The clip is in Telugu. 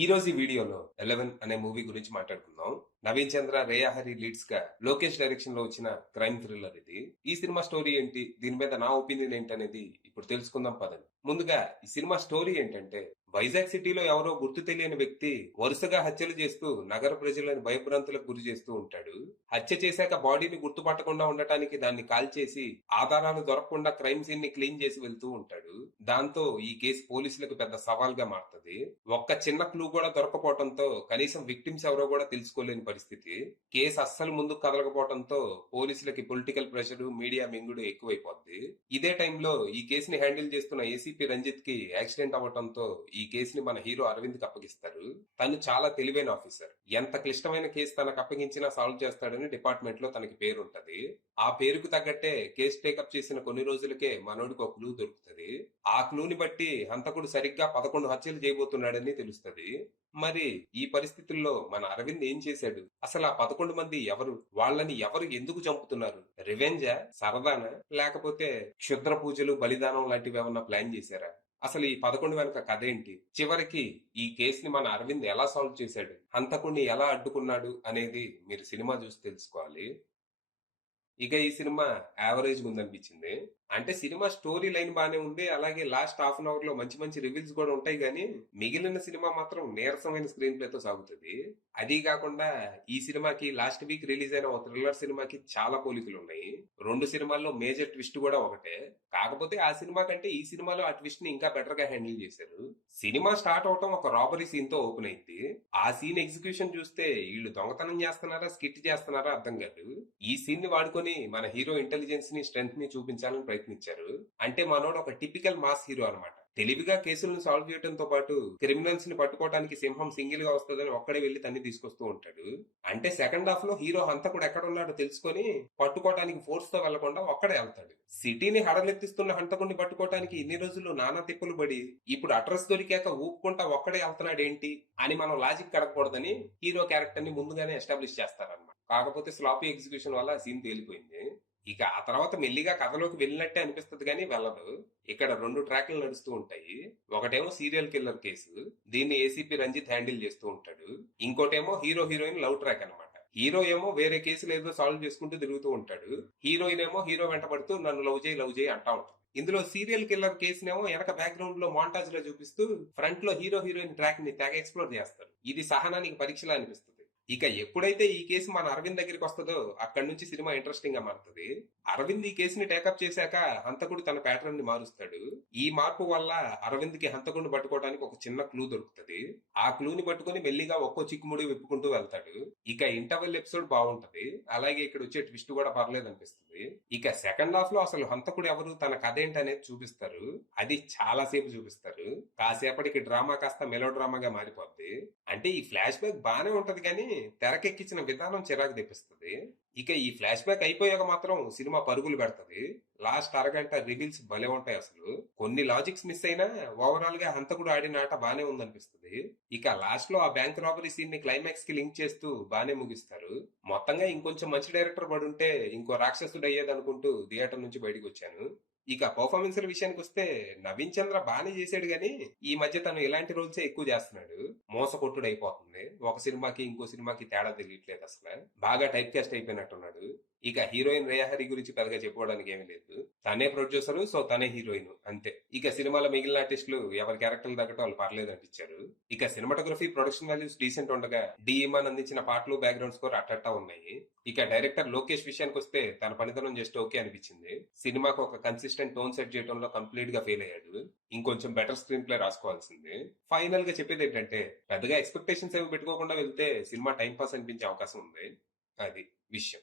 ఈ రోజు ఈ వీడియోలో 11 అనే మూవీ గురించి మాట్లాడుకుందాం. నవీన్ చంద్ర, రేయా హరి లీడ్స్ గా లోకేష్ డైరెక్షన్ లో వచ్చిన క్రైమ్ థ్రిల్లర్ ఇది. ఈ సినిమా స్టోరీ ఏంటి, దీని మీద నా ఒపీనియన్ ఏంటనేది ఇప్పుడు తెలుసుకుందాం పదండి. ముందుగా ఈ సినిమా స్టోరీ ఏంటంటే, వైజాగ్ సిటీలో ఎవరో గుర్తు తెలియని వ్యక్తి వరుసగా హత్యలు చేస్తూ నగర ప్రజలను భయభ్రాంతులకు గురి చేస్తూ ఉంటాడు. హత్య చేశాక బాడీని గుర్తుపట్టకుండా ఉండటానికి దాన్ని కాల్చేసి ఆధారాలు దొరకకుండా క్రైమ్ సీన్ ని క్లీన్ చేసి వెళ్తూ ఉంటాడు. దాంతో ఈ కేసు పోలీసులకు పెద్ద సవాల్ గా మారుతుంది. ఒక్క చిన్న క్లూ కూడా దొరకపోవడంతో కనీసం విక్టిమ్స్ ఎవరో కూడా తెలుసుకోలేని పరిస్థితి. కేసు అస్సలు ముందుకు కదలకపోవడంతో పోలీసులకి పొలిటికల్ ప్రెషర్, మీడియా మింగుడు ఎక్కువైపోద్ది. ఇదే టైంలో ఈ కేసుని హ్యాండిల్ చేస్తున్న ఏసీపీ రంజిత్ కి యాక్సిడెంట్ అవ్వడంతో ఈ కేసుని మన హీరో అరవింద్ కి అప్పగిస్తారు. తను చాలా తెలివైన ఆఫీసర్. ఎంత క్లిష్టమైన కేసు తనకు అప్పగించినా సాల్వ్ చేస్తాడని డిపార్ట్మెంట్ లో తనకి పేరుంటది. ఆ పేరుకు తగ్గట్టే కేసు టేకప్ చేసిన కొన్ని రోజులకే మనోడికి ఒక క్లూ దొరుకుతుంది. ఆ క్లూని బట్టి హంతకుడు సరిగ్గా 11 హత్యలు చేయబోతున్నాడని తెలుస్తుంది. మరి ఈ పరిస్థితుల్లో మన అరవింద్ ఏం చేశాడు? అసలు ఆ 11 మంది ఎవరు? వాళ్ళని ఎవరు ఎందుకు చంపుతున్నారు? రివెంజా, సరదానా, లేకపోతే క్షుద్ర పూజలు, బలిదానం లాంటివి ఏమన్నా ప్లాన్ చేశారా? అసలు ఈ 11 వెనక కథ ఏంటి? చివరికి ఈ కేసుని మన అరవింద్ ఎలా సాల్వ్ చేశాడు? హంతకుడిని ఎలా అడ్డుకున్నాడు అనేది మీరు సినిమా చూసి తెలుసుకోవాలి. ఇక ఈ సినిమా యావరేజ్ ఉందనిపించింది. అంటే సినిమా స్టోరీ లైన్ బానే ఉంది, అలాగే లాస్ట్ హాఫ్ అన్ అవర్ లో మంచి మంచి రివీల్స్ కూడా ఉంటాయి, కానీ మిగిలిన సినిమా మాత్రం నీరసమైన స్క్రీన్ ప్లే తో సాగుతుంది. అది కాకుండా ఈ సినిమాకి లాస్ట్ వీక్ రిలీజ్ అయిన ఒక థ్రిల్లర్ సినిమాకి చాలా పోలికలు ఉన్నాయి. రెండు సినిమాల్లో మేజర్ ట్విస్ట్ కూడా ఒకటే. కాకపోతే ఆ సినిమా కంటే ఈ సినిమాలో ఆ ట్విస్ట్ ని ఇంకా బెటర్ గా హ్యాండిల్ చేశారు. సినిమా స్టార్ట్ అవటం ఒక రాబరీ సీన్ తో ఓపెన్ అయింది. ఆ సీన్ ఎగ్జిక్యూషన్ చూస్తే వీళ్ళు దొంగతనం చేస్తున్నారా, స్కిట్ చేస్తున్నారా అర్థం కాదు. ఈ సీన్ ని వాడుకొని మన హీరో ఇంటెలిజెన్స్ ని, స్ట్రెంత్ ని చూపించాలని ప్రయత్నించారు. అంటే మనోడు ఒక టిపికల్ మాస్ హీరో అనమాట. తెలివిగా కేసులను సాల్వ్ చేయడంతో పాటు క్రిమినల్స్ ని పట్టుకోవడానికి సింహం సింగిల్ గా వస్తుందని ఒక్కడే వెళ్లి తన్ని తీసుకొస్తూ ఉంటాడు. అంటే సెకండ్ హాఫ్ లో హీరో హంతకుడు ఎక్కడ ఉన్నాడో తెలుసుకొని పట్టుకోవడానికి ఫోర్స్ తో వెళ్లకుండా ఒక్కడే వెళ్తాడు. సిటీని హడలెత్తిస్తున్న హంతకుడిని పట్టుకోవడానికి ఇన్ని రోజులు నానా తిప్పులు పడి ఇప్పుడు అడ్రస్ దొరికాక ఊపుకుంటా ఒక్కడే వెళ్తున్నాడేంటి అని మనం లాజిక్ కడగకూడదని హీరో క్యారెక్టర్ ని ముందుగానే ఎస్టాబ్లిష్ చేస్తారన్నమాట. కాకపోతే స్లాపీ ఎగ్జిక్యూషన్ వల్ల సీన్ తేలిపోయింది. ఇక ఆ తర్వాత మెల్లిగా కథలోకి వెళ్ళినట్టే అనిపిస్తుంది, కానీ వెళ్ళదు. ఇక్కడ రెండు ట్రాక్లు నడుస్తూ ఉంటాయి. ఒకటేమో సీరియల్ కిల్లర్ కేసు, దీన్ని ఏసీపీ రంజిత్ హ్యాండిల్ చేస్తూ ఉంటాడు. ఇంకోటేమో హీరో హీరోయిన్ లవ్ ట్రాక్ అనమాట. హీరో ఏమో వేరే కేసులు ఏదో సాల్వ్ చేసుకుంటూ తిరుగుతూ ఉంటాడు. హీరోయిన్ ఏమో హీరో వెంట పడుతూ నన్ను లవ్ చేయి అంటా ఉంటాడు. ఇందులో సీరియల్ కిల్లర్ కేసునేమో వెనక బ్యాక్గ్రౌండ్ లో మాంటాజ్ లో చూపిస్తూ ఫ్రంట్ లో హీరో హీరోయిన్ ట్రాక్ ని తెగ ఎక్స్ప్లోర్ చేస్తారు. ఇది సహనానికి పరీక్షలా అనిపిస్తుంది. ఇక ఎప్పుడైతే ఈ కేసు మన అరవింద్ దగ్గరికి వస్తుందో అక్కడి నుంచి సినిమా ఇంట్రెస్టింగ్ గా మారుతుంది. అరవింద్ ఈ కేసుని టేకప్ చేశాక హంతకుడు తన ప్యాటర్న్ ని మారుస్తాడు. ఈ మార్పు వల్ల అరవింద్ కి హంతకుడిని పట్టుకోవడానికి ఒక చిన్న క్లూ దొరుకుతుంది. ఆ క్లూని పట్టుకుని మెల్లిగా ఒక్కో చిక్కుముడి విప్పుకుంటూ వెళ్తాడు. ఇక ఇంటర్వెల్ ఎపిసోడ్ బాగుంటది. అలాగే ఇక్కడ వచ్చే ట్విస్ట్ కూడా పర్లేదు అనిపిస్తుంది. ఇక సెకండ్ హాఫ్ లో అసలు హంతకుడు ఎవరు, తన కథ ఏంటి అనేది చూపిస్తారు. అది చాలా సేపు చూపిస్తారు. కాసేపటికి డ్రామా కాస్త మెలో డ్రామాగా మారిపోద్ది. అంటే ఈ ఫ్లాష్ బ్యాక్ బానే ఉంటది, కానీ తెరకెక్కించిన విధానం చిరాకు తెప్పిస్తుంది. ఇక ఈ ఫ్లాష్ బ్యాక్ అయిపోయాక మాత్రం సినిమా పరుగులు పెడతది. లాస్ట్ అరగంట రివీల్స్ భలే ఉంటాయి. అసలు కొన్ని లాజిక్స్ మిస్ అయినా ఓవరాల్ గా హంతకుడు ఆడిన ఆట బానే ఉందనిపిస్తుంది. ఇక లాస్ట్ లో ఆ బ్యాంక్ రాబరీ సీన్ ని క్లైమాక్స్ కి లింక్ చేస్తూ బానే ముగిస్తారు. మొత్తంగా ఇంకొంచెం మంచి డైరెక్టర్ పడుంటే ఇంకో రాక్షసుడు అయ్యేది అనుకుంటూ థియేటర్ నుంచి బయటకు వచ్చాను. ఇక పర్ఫార్మెన్స్ విషయానికి వస్తే నవీన్ చంద్ర బానే చేశాడు, గానీ ఈ మధ్య తను ఇలాంటి రోల్సే ఎక్కువ చేస్తున్నాడు. మోసకొట్టుడు అయిపోతుంది. ఒక సినిమాకి ఇంకో సినిమాకి తేడా తెలియట్లేదు. అసలు బాగా టైప్ కాస్ట్ అయిపోయినట్టున్నాడు. ఇక హీరోయిన్ రేయాహరి గురించి పెద్దగా చెప్పుకోవడానికి ఏమీ లేదు. తనే ప్రొడ్యూసర్, సో తనే హీరోయిన్ అంతే. ఇక సినిమాలో మిగిలిన ఆర్టిస్టులు ఎవరి క్యారెక్టర్లు తగ్గట్టు వాళ్ళు పర్లేదు అనిపించారు. ఇక సినిమాటోగ్రఫీ, ప్రొడక్షన్ వాల్యూస్ డీసెంట్ ఉండగా డి ఇమాన్ అందించిన పాటలు, బ్యాక్గ్రౌండ్ స్కోర్ అట్టట్టా ఉన్నాయి. ఇక డైరెక్టర్ లోకేష్ విషయానికి వస్తే తన పనితనం జస్ట్ ఓకే అనిపించింది. సినిమాకు ఒక కన్సిస్టెంట్ టోన్ సెట్ చేయడంలో కంప్లీట్ గా ఫెయిల్ అయ్యాడు. ఇంకొంచెం బెటర్ స్క్రీన్ ప్లే రాసుకోవాల్సింది. ఫైనల్ గా చెప్పేది ఏంటంటే, పెద్దగా ఎక్స్పెక్టేషన్స్ ఏమి పెట్టుకోకుండా వెళ్తే సినిమా టైం పాస్ అనిపించే అవకాశం ఉంది. అది విషయం.